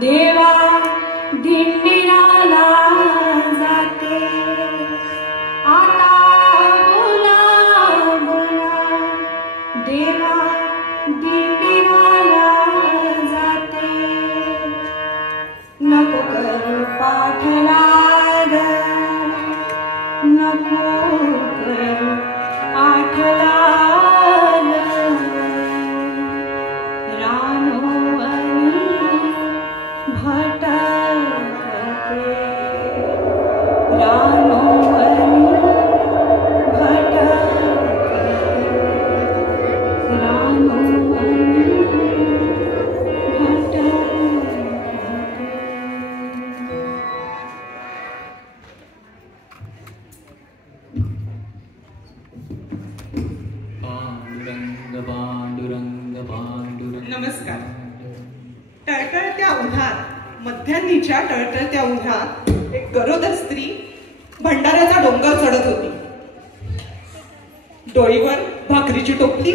देवा दिंडीराला जाते आता बोला बोला देवा दिंडीराला जाते नको कर पाठलाग नको कर पाठलाग रानोवनी भटकते रानोवनी भटकते रानोवनी भटकते। नमस्कार। टळटळत्या उन्हात, मध्यान्नीच्या टळटळत्या उन्हात एक गरोदर स्त्री भंडाऱ्याचा डोंगर चढत होती। डोईवर भाकरीची टोपली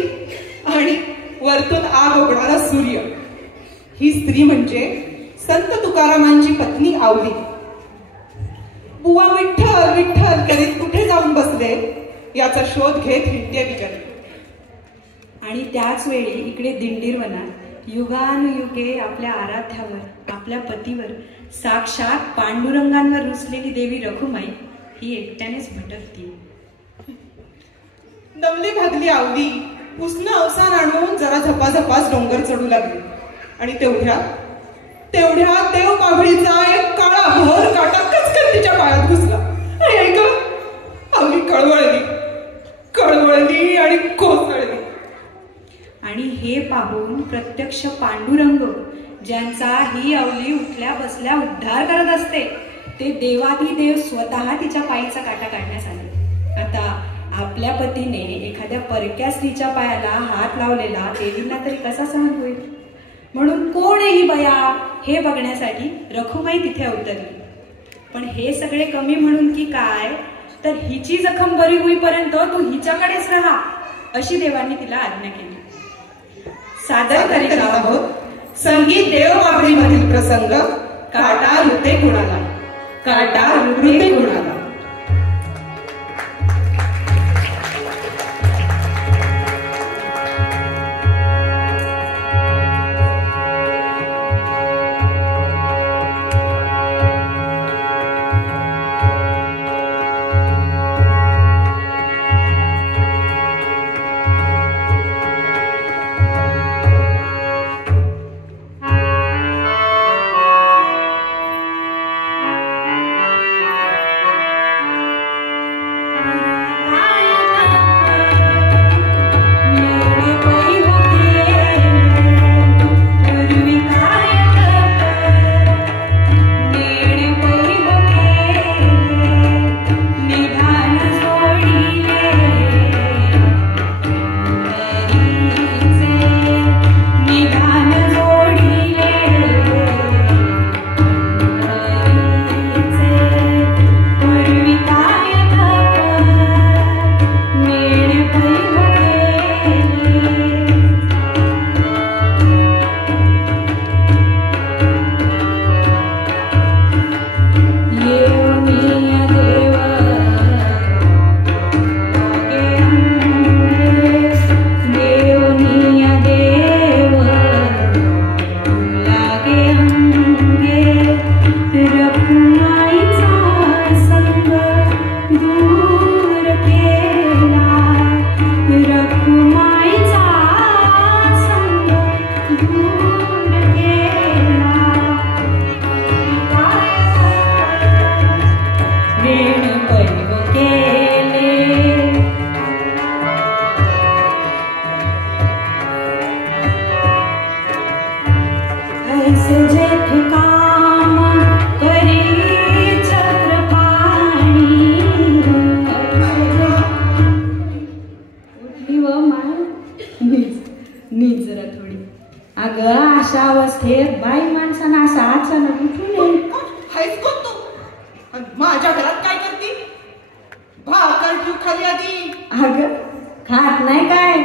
आणि वरतून आग ओढणारा सूर्य। ही स्त्री म्हणजे संत तुकारामांची पत्नी आवली। बुवा विठ्ठल विठ्ठल करीत कुठे जाऊन बसले याचा शोध घेत हिंडते बिचारी। आणि त्याच वेळी इकडे दिंडीरवनात युगानुयुगे आपल्या आराध्यावर, आपल्या पतीवर, साक्षात पांडुरंगांवर रुसलेली देवी रखुमाई ही एकट्यानेच भटकती। दमली भागली आवली उसनं अवसान आणून जरा झपाझपाच डोंगर चढू लागली आणि तेवढ्या देव पाघडीचा एक काळा भर काटा कचकन तिच्या पायात घुसला आणि ऐक आवली कळवळली आणि कोसळली। आणि हे पाहून प्रत्यक्ष पांडुरंग, ज्यांचा ही आवली उठल्या बसल्या उद्धार करत असते, ते देवाधिदेव स्वतः तिच्या पायीचा काटा काढण्यास आले। आता आपल्या पतीने एखाद्या परक्या स्त्रीच्या पायाला हात लावलेला देवींना तरी कसा सहन होईल, म्हणून कोणही बया हे बघण्यासाठी रखुमाई तिथे अवतरली। पण हे सगळे कमी म्हणून की काय, तर हिची जखम बरी होईपर्यंत तू हिच्याकडेच राहा अशी देवांनी तिला आज्ञा केली। सादर करीत आहोत संगीत देव बाबरी मधील प्रसंग काटा रुते कुणाला, काटा रुते कुणाला। माझ्या घरात काय करती? भाकर ठेव खाली आधी. अगं खात नाही काय,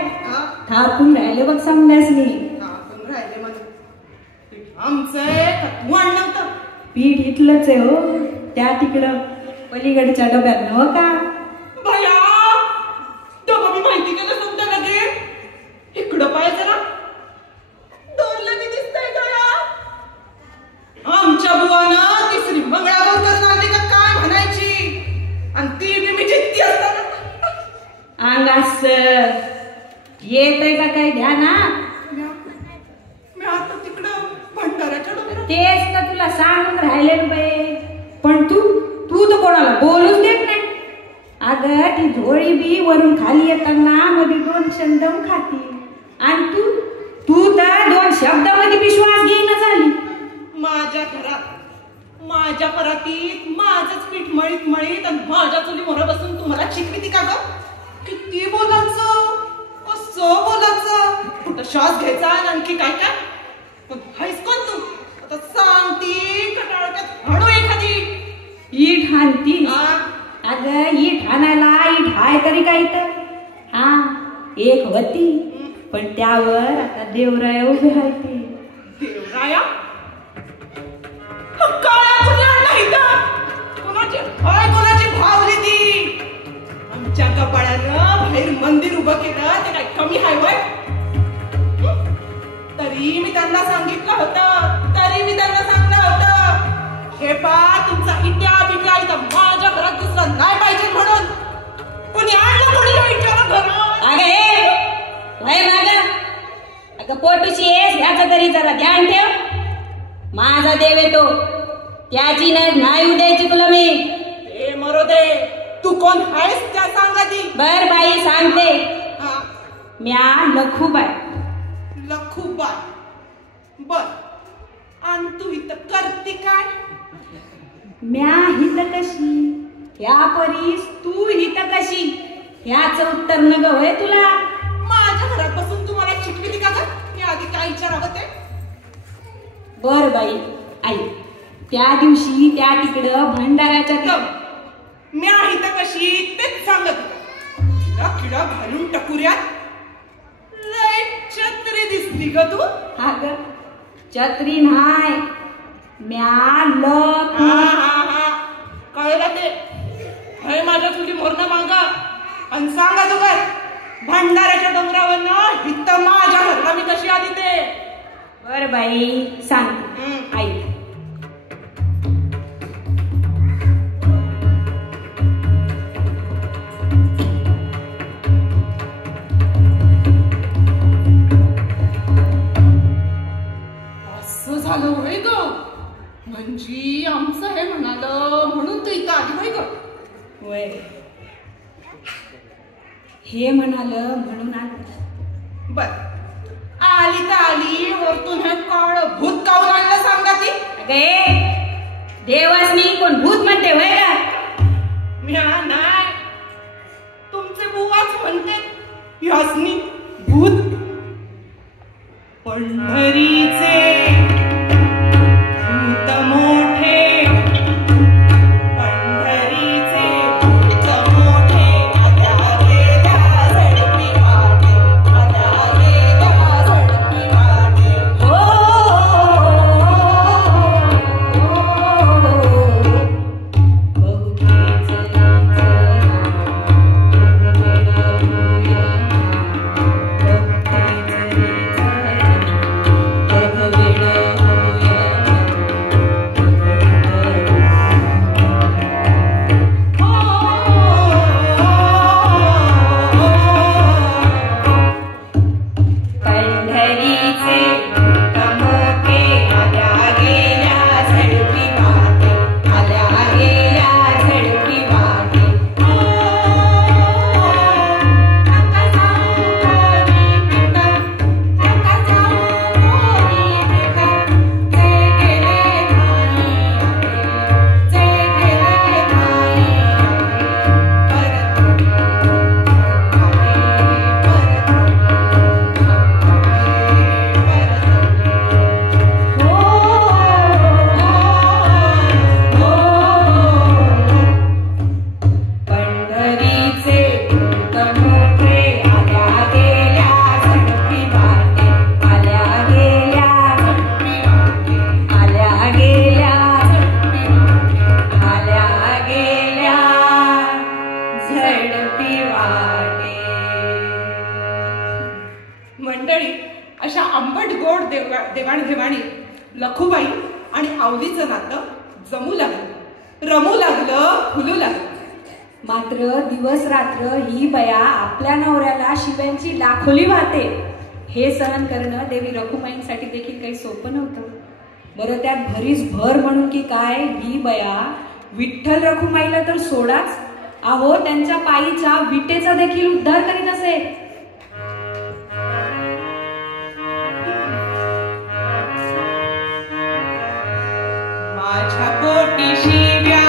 थापून राहिले बघ समजायच नाही. थापून राहिले म्हणजे आमचे का तू आणलं होतं? पीठ इथलंच आहे हो, त्या तिकडं पलीकडच्या डब्यात नव का? भया डबा मी माहिती केलं तुमच्या लगे. इकडं पाहिजे ना, डोरलं मी दिसतंय का? आमच्या बुवानं तिसरी मंगळागौर करून आली का काय म्हणायची, आणि ती बी मी जिद्दी असताना. अंगास येतय का काही ध्यानात? मी आता तिकडं भंडाऱ्याच्या डोक्यात. तेच तर तुला सांगून राहिले बाई, पण तू तर कोणाला बोलूच देत नाही. अगं ती झोळी बी वरून खाली येताना मध्ये 2 शब्दम खाती, आणि तू तर 2 शब्दामध्ये विश्वास घेईना झाली. माझ्या घरात माझ्या परातीत माझंच पीठ मळीत मळीत आणि माझ्या चुलीवर बसून तुम्हाला शिकविती का ग? किती बोलायचं, कसं बोलायचं, कुठं श्वास घ्यायचा आणि आणखी काय काय. पण हायस कोण तू? आता सांगती कटाळक्यात हाणू एखादी. ईट हाणती? अगं ईट हाणायला ईट हाय तरी काय तर. हा एक होती, पण त्यावर आता देवराया उभे राहते. देवराया? काळ्या कुणी आणला इथं? कोणाची भावली ती? आमच्या कपाळानं बाहेर मंदिर उभं केलं ते काय कमी हाय वय? तरी मी त्यांना सांगितलं होतं, हे पा तुमचा इट्या बिट्या इथं माझ्या घरात दिसला नाही पाहिजे म्हणून. कोणी आणलं कोणी विचारा घरात? अगं पोटूची येस याचं तरी जरा ध्यान ठेव. माझा देव येतो, त्याची नाही उद्यायची तुला मी. ए मरो दे, तू कोण आहेस त्या सांगा ती. बर बाई सांगते, म्या लखूबाई. लखूबाई? बर, आणि तू इथं करती काय? म्या हित कशी, ह्या परीस तू हित कशी, ह्याच उत्तर न ग होय तुला. माझ्या घरात बसून तुम्हाला शिकविती का ग? मी आधी काय विचारावं ते. बर बाई आई, त्या दिवशी त्या तिकडं भंडाऱ्याच्या मी आहे तर कशी तेच सांगत. तिला किडा घालून टकुऱ्यात लय छत्री दिसली ग तू. हा ग छत्री नाही, म्या लक. कळलं ते. हे माझ्या तुझी मोरणं मागा आणि सांगा तू काय भंडाऱ्याच्या डोंगरावर इथं माझ्या घरला मी कशी आली ते. बर बाई सांग आई. असं झालं होय ग, म्हणजे आमचं हे म्हणालं म्हणून तू इथं आली होय ग. होय, हे म्हणालं म्हणून आली. बर, आली तर आली, वरतून हे काळ भूत काऊन आणलं सांगा ती. अगे देवासनी कोण भूत म्हणते होय का? म्या नाही, तुमचे बुवाच म्हणते यासनी भूत. पंढरीचे भूत मोठे, पंढरीचे भूत मोठे, आल्या गेल्या झडपी वाटे, आल्या गेल्या झडपी वाटे. हो बहुतेच लखुबाई आणि आवलीचं नातं जमू लागलं, रमू लागलं, फुलू लागलं. मात्र दिवस रात्र ही बया आपल्या नवऱ्याला शिव्यांची लाखोली वाहते हे सहन करणं देवी रखुमाईंसाठी देखील काही सोपं नव्हतं. बरं त्यात भरीस भर म्हणून की काय ही बया विठ्ठल रखुमाईला तर सोडाच, अहो त्यांच्या पायीच्या विटेचा देखील उद्धार करीत असे. माझ्या पोटी शिव्या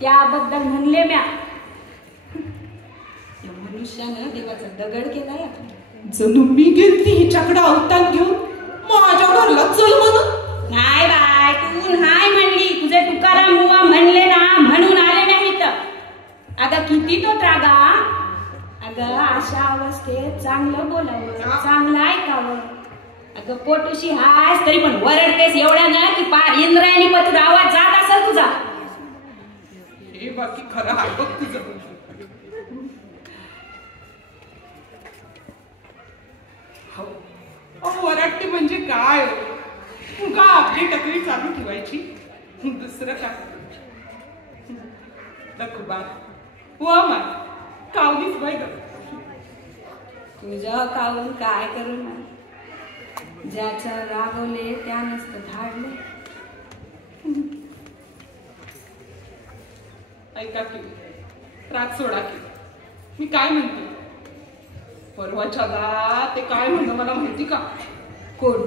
त्याबद्दल म्हणले म्या. या मनुष्यानं देवाचा दगड केलाय. जणू मी गेलती हिच्याकडे अवतार घेऊन माझ्या घरला चल म्हणून. नाही बाय, तू नाही म्हणली, तुझे तुकाराम बुवा म्हणले ना म्हणून आले नाही तर. अगं किती तो त्रागा. अगं अशा अवस्थेत चांगलं बोलावं, चांगलं ऐकावं. अगं पोटुशी हायस तरी पण वरडतेस एवढ्या ना की पार इंद्रायणी पत्र आवाज जात असेल तुझा. हे बाकी खरं आहे बघ तुझं. वराटे म्हणजे काय, का आपली टकरी चालू ठेवायची, दुसरं काय. लखुबा व मा कावलीच बाई ग. तुझ्या कावून काय करू ना, ज्याच्या रागवले त्यानेच तर धाडले. ऐका की राग सोडा की, मी काय म्हणते. परवाच्याला ते काय म्हणणं मला माहिती का. कोण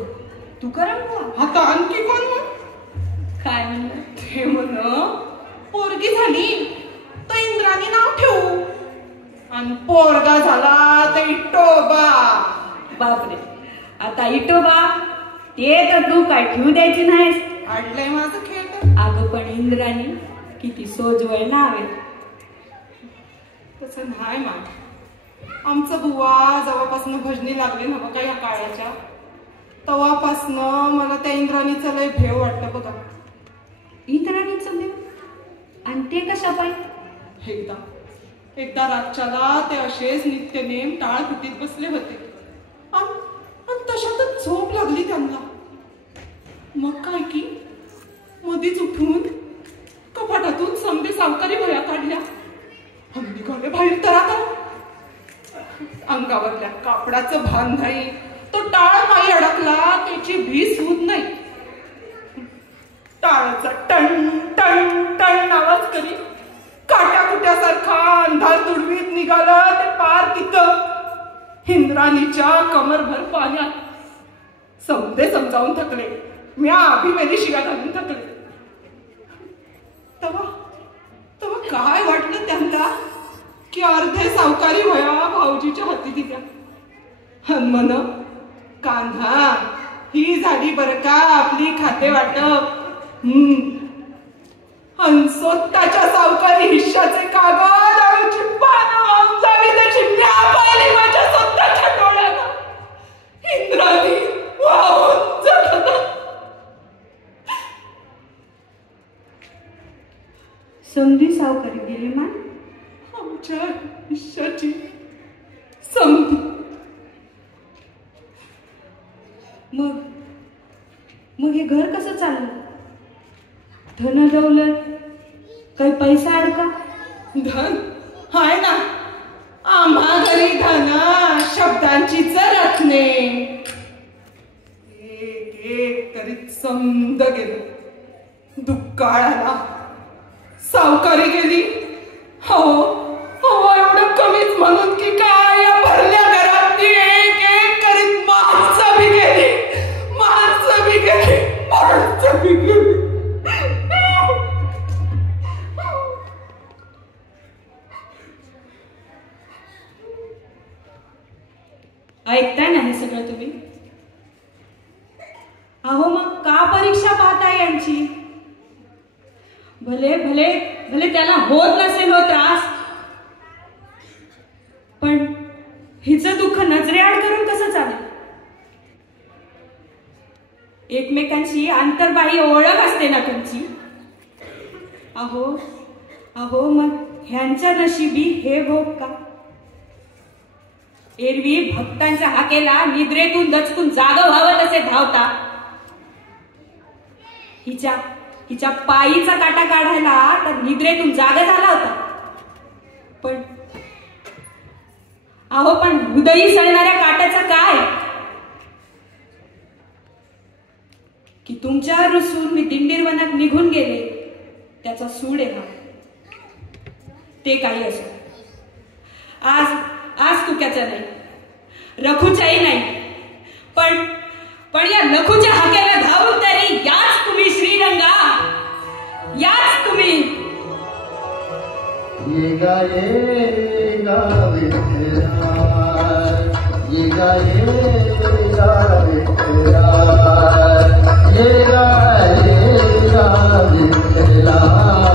तुकाराम? आता आणखी कोण मग. काय म्हणलं ते म्हण पोरगी झाली तर इंद्राणी नाव ठेवू, आणि पोरगा झाला तर इटोबा. बापरे, आता इटोबा ते तर तू काय ठेवू द्यायची नाहीस. आडलंय माझं खेळ. अगं पण इंद्राणी किती सोजवळ नाव आहे. तसं नाही मा. आमचा बुवा जेव्हापासून भजनी लागले ना बघा या काळाच्या, तेव्हापासनं मला त्या इंद्राणीचं लय भेव वाटतं बघा. इंद्राणीचं भेव? आणि ते कशा पाय? एकदा रातच्याला ते असेच नित्यनेम टाळकुटीत बसले होते आणि तशातच झोप लागली त्यांना. मग काय की मधीच उठून कपाटातून समदे सावकारी भया काढल्या आणि निघाले बाहेर तरातरा. अंगावरल्या कापडाचं भान नाही, तो टाळ पायी अडकला त्याची भीस होत नाही. टाळाचा टन टन टन आवाज करी काट्याकुट्यासारखा अंधार तुडवीत निघाला ते पार तिथं इंद्राणीच्या कमरभर पाण्यात. समजे समजावून थकले, म्या अभिमेनी शिव्या घालून थकले. तेव्हा काय वाटलं त्यांना की अर्धे सावकारी भया भाऊजीच्या हाती दिल्या. मन कान्हा ही झाली बरं का आपली खाते वाटप. स्वतःच्या सावकारी हिश्श्याचे कागद आणि पानं जावी त्याची म्याप आली माझ्या स्वतःच्या डोळ्याला. इंद्राणी वाहून जातात. समधी सावकारी गेली मान आमच्या हिश्श्याची समधी. मग हे घर कसं चाललं? धन दौलत काही पैसा अडका? धन हाय ना, आम्हा घरी धन शब्दांची रत्ने. एक एक करीत समद गेलं. दुष्काळाला सावकारी गेली. हो एवढं कमीच म्हणून की काय या भरल्या घरात ती एक एक करीत माणसं बी गेली. ऐकताय ना हे सगळं तुम्ही? अहो मग का परीक्षा पाहताय यांची? भले भले भले त्याला होत नसेल हो त्रास, पण हिचं दुःख नजरेआड करून कसं चालेल? एकमेकांची आंतरबाह्य ओळख असते ना तुमची. अहो मग ह्यांच्या नशिबी हे भोग का? एरवी भक्तांच्या हाकेला निद्रेतून दचकून जागं व्हावं तसे धावता. हिच्या पायीचा काटा काढायला तर निद्रेतून जागा झाला होता. पण हृदयी सळणाऱ्या काट्याचा काय? की तुमच्यावर रुसून मी दिंडीरवनात निघून गेले त्याचा सूड आहे. ते काही असो, आज तुक्याचा नाही, रखूचाही नाही, पण या लखूच्या हाकेला धावून तरी याच तुम्ही श्रीरंगा, याच तुम्ही. येगा येगा विठ्ठला, येगा येगा विठ्ठला, येगा येगा विठ्ठला.